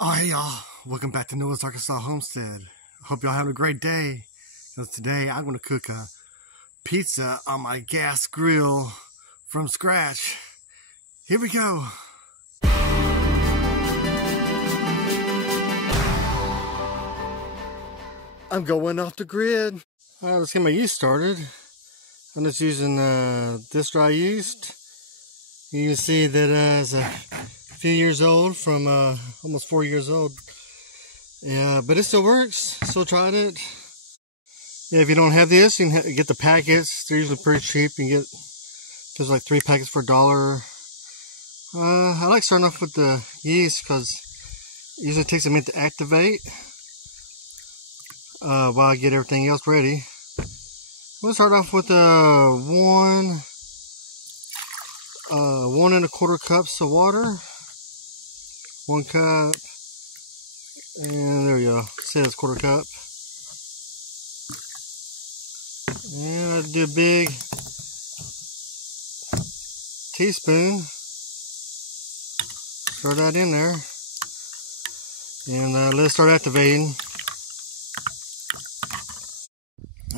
Oh, hey y'all, welcome back to Noah's Arkansas Homestead. Hope y'all having a great day, because today I'm going to cook a pizza on my gas grill from scratch. Here we go. I'm going off the grid. Let's get my yeast started. I'm just using this dry yeast. You can see that it's a few years old, from almost 4 years old. Yeah, but it still works. Still tried it. Yeah, if you don't have this, you can get the packets. They're usually pretty cheap. You can get just like 3 packets for $1. I like starting off with the yeast because it usually takes a minute to activate while I get everything else ready. We'll start off with 1 1¼ cups of water. 1 cup. And there we go. Say that's 1/4 cup. And I do a big teaspoon. Throw that in there. And let's start activating.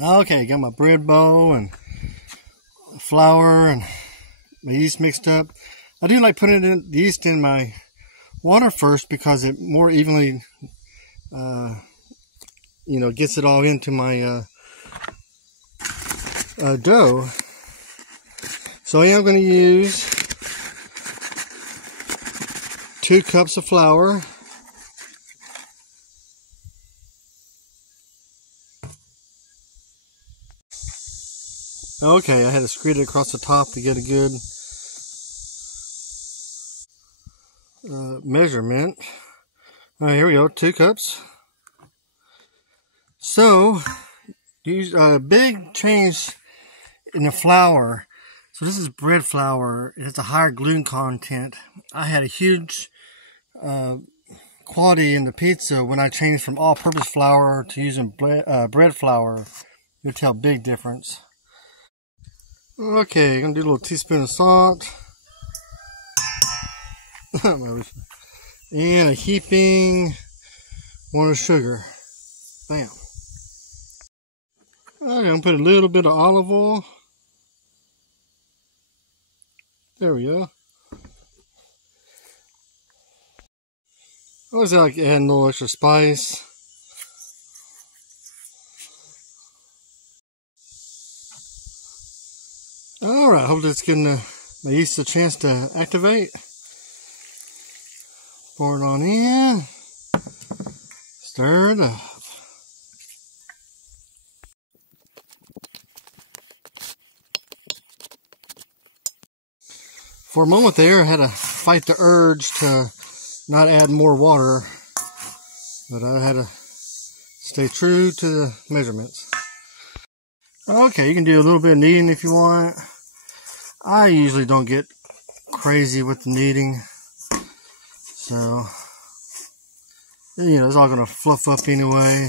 Okay, got my bread bowl and flour and my yeast mixed up. I do like putting the yeast in my water first because it more evenly gets it all into my dough. So I am going to use 2 cups of flour, okay, I had to scrape it across the top to get a good measurement. All right, here we go, 2 cups. So, use a big change in the flour. So this is bread flour. It has a higher gluten content. I had a huge quality in the pizza when I changed from all-purpose flour to using bread flour. You'll tell a big difference. Okay, I'm gonna do a little teaspoon of salt. And a heaping one of sugar. Bam. Okay, I'm gonna put a little bit of olive oil. There we go. I always like adding a little extra spice. Alright, hope that's giving my yeast a chance to activate. Pour it on in. Stir it up. For a moment there, I had to fight the urge to not add more water, but I had to stay true to the measurements. Okay, you can do a little bit of kneading if you want. I usually don't get crazy with the kneading, so it's all gonna fluff up anyway.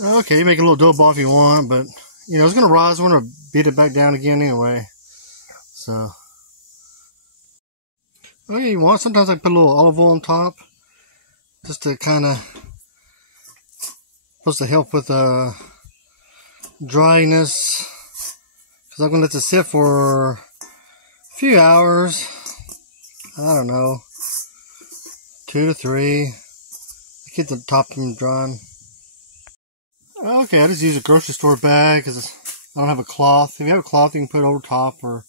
Okay, you make a little dough ball if you want, but it's gonna rise. We're gonna beat it back down again anyway. So, okay, you want, sometimes I put a little olive oil on top, just to kind of, supposed to help with dryness, because I'm gonna let this sit for a few hours. I don't know, 2 to 3. Keep the top from drying. Okay, I just use a grocery store bag because I don't have a cloth. If you have a cloth, you can put it over top, or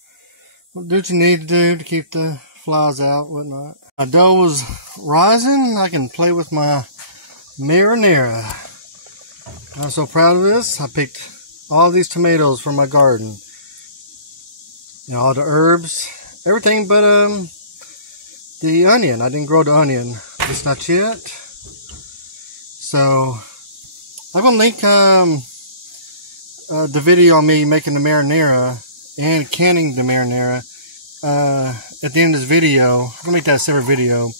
do what you need to do to keep the flies out, whatnot. My dough was rising. I can play with my marinara. I'm so proud of this. I picked all these tomatoes from my garden. All the herbs, everything but the onion. I didn't grow the onion, at least not yet. So I'm gonna link the video on me making the marinara and canning the marinara at the end of this video. I'm gonna make that a separate video.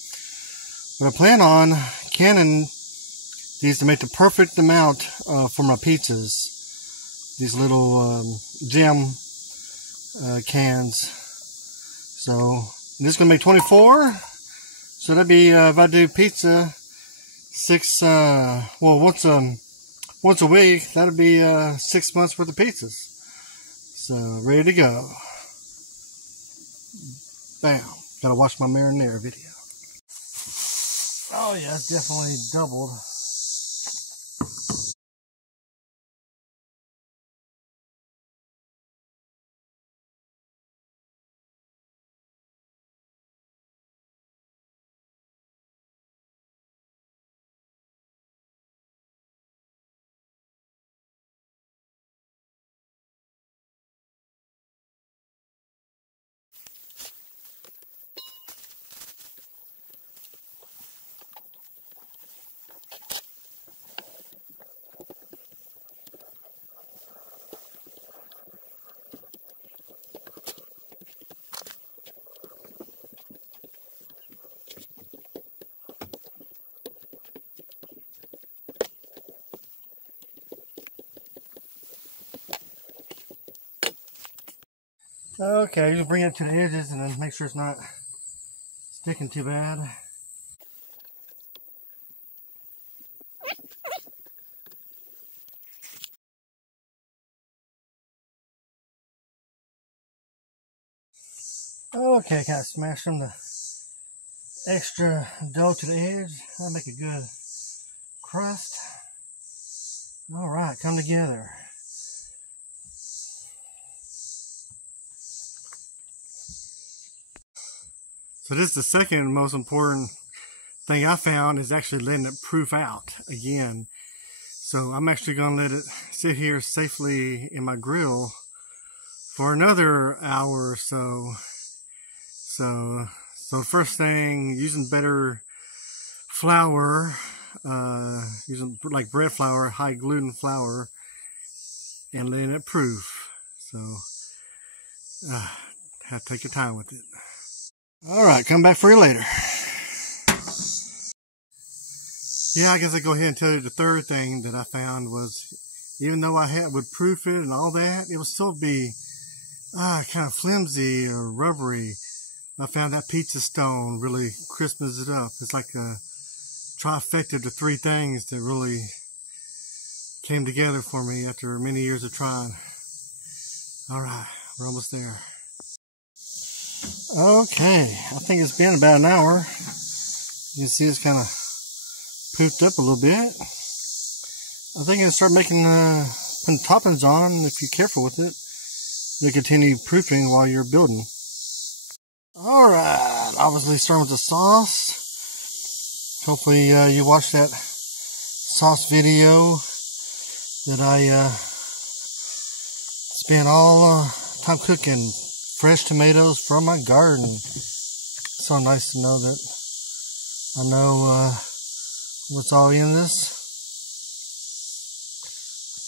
But I plan on canning these to make the perfect amount for my pizzas. These little gem cans. So And this is going to make 24. So that'd be, if I do pizza once a week, that'd be 6 months worth of pizzas. So, ready to go. Bam. Gotta watch my marinara video. Oh yeah, it's definitely doubled. Okay, you bring it to the edges and then make sure it's not sticking too bad. Okay, kind of smash some of the extra dough to the edge. That'll make a good crust. Alright, come together. So this is the second most important thing I found, is actually letting it proof out again. So I'm actually going to let it sit here safely in my grill for another hour or so. So first thing, using better flour, using like bread flour, high gluten flour, and letting it proof. So have to take your time with it. Alright, come back for you later. Yeah, I guess I'll go ahead and tell you the third thing that I found was, even though I would proof it and all that, it would still be kind of flimsy or rubbery. I found that pizza stone really crispens it up. It's like a trifecta to three things that really came together for me after many years of trying. Alright, we're almost there. Okay, I think it's been about an hour. You can see it's kind of poofed up a little bit. I think I can start making putting toppings on. If you're careful with it, they continue proofing while you're building. Alright, obviously starting with the sauce. Hopefully you watched that sauce video that I spent all time cooking. Fresh tomatoes from my garden. So nice to know that I know what's all in this.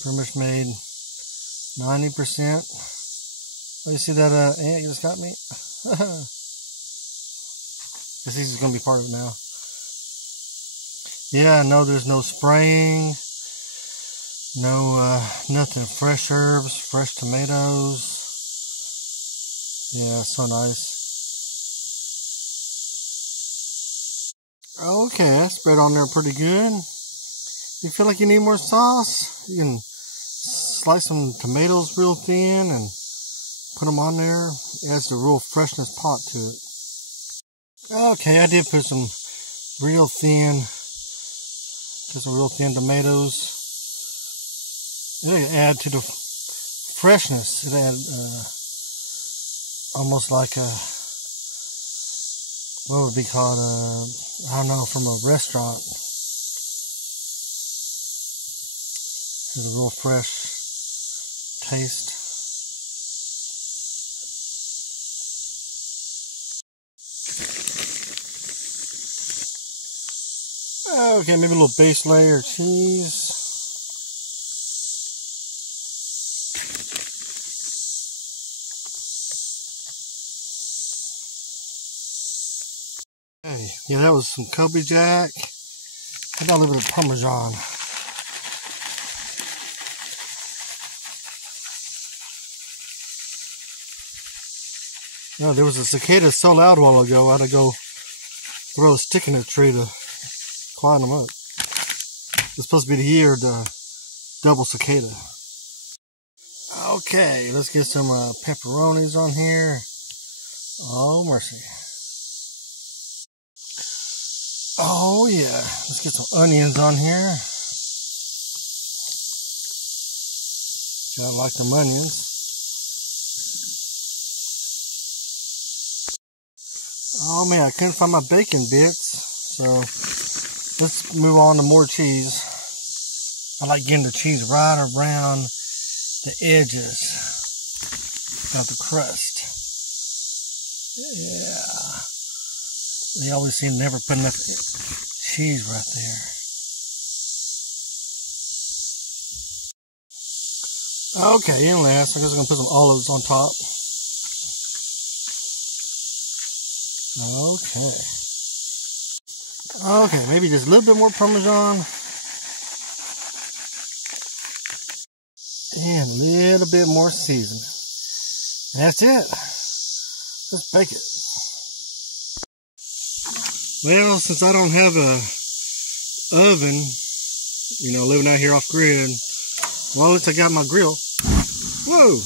Pretty much made 90%. Oh, you see that ant just got me? Guess he's going to be part of it now. Yeah, I know there's no spraying. No, nothing. Fresh herbs, fresh tomatoes. Yeah, so nice. Okay, that's spread on there pretty good. You feel like you need more sauce? You can slice some tomatoes real thin and put them on there. It adds the real freshness pop to it. Okay, I did put some real thin tomatoes. It'll add to the freshness. It'll add almost like a, what would be called I don't know, from a restaurant. It's a real fresh taste. Okay, maybe a little base layer of cheese. Okay, yeah, that was some Kobe Jack. How about a little bit of Parmesan? No, there was a cicada so loud a while ago, I had to go throw a stick in the tree to quiet them up. It's supposed to be the year of the double cicada. Okay, let's get some pepperonis on here. Oh, mercy. Oh, yeah. Let's get some onions on here. Gotta like them onions. Oh, man, I couldn't find my bacon bits. So, let's move on to more cheese. I like getting the cheese right around the edges, not the crust. Yeah. They always seem to never put enough cheese right there. Okay, and last, I guess I'm going to put some olives on top. Okay, maybe just a little bit more Parmesan. And a little bit more seasoning. And that's it. Let's bake it. Well, since I don't have a oven, you know, living out here off grid, well, at least I got my grill. Whoa!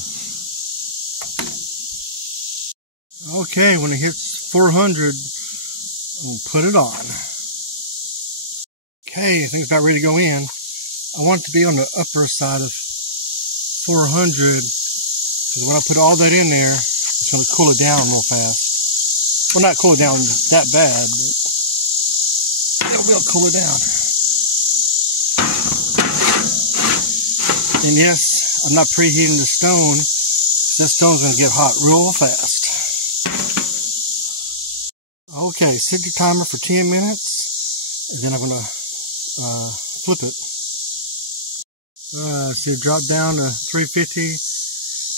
Okay, when it hits 400, I'm going to put it on. Okay, I think it's about ready to go in. I want it to be on the upper side of 400, because when I put all that in there, it's going to cool it down real fast. Well, not cool it down that bad, but it'll cool it down. And yes, I'm not preheating the stone, because this stone's going to get hot real fast. Okay, set your timer for 10 minutes, and then I'm going to flip it. So you drop down to 350.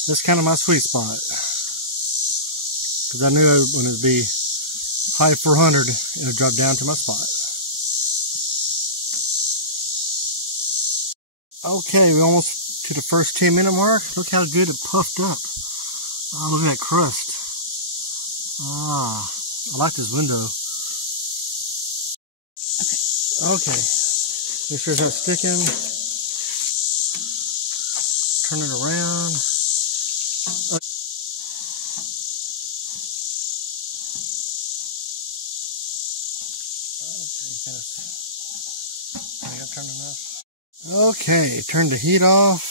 That's kind of my sweet spot. Because I knew when it would be high 400, it would drop down to my spot. Okay, we're almost to the first 10-minute mark. Look how good it puffed up. Oh, look at that crust. Ah, I like this window. Okay. Make sure it's not sticking. Turn it around. Okay, turned enough. Okay, turn the heat off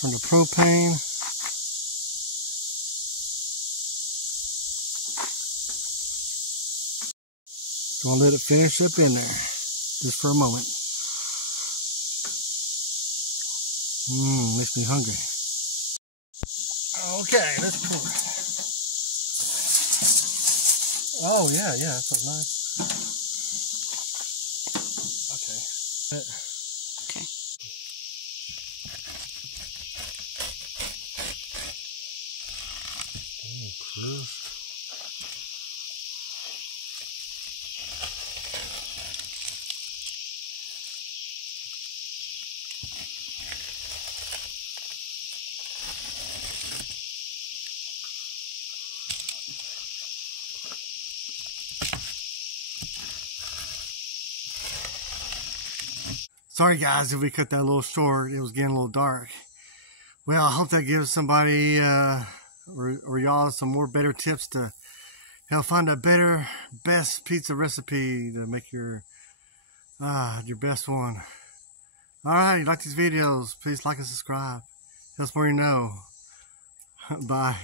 from the propane. Gonna let it finish up in there just for a moment. Makes me hungry. Okay, let's pour it. Oh yeah, that smells nice. Okay. Okay. Crust. Sorry guys if we cut that a little short. It was getting a little dark. Well, I hope that gives somebody or y'all some more better tips to help find a best pizza recipe to make your best one. Alright, you like these videos, please like and subscribe. Helps more you know. Bye.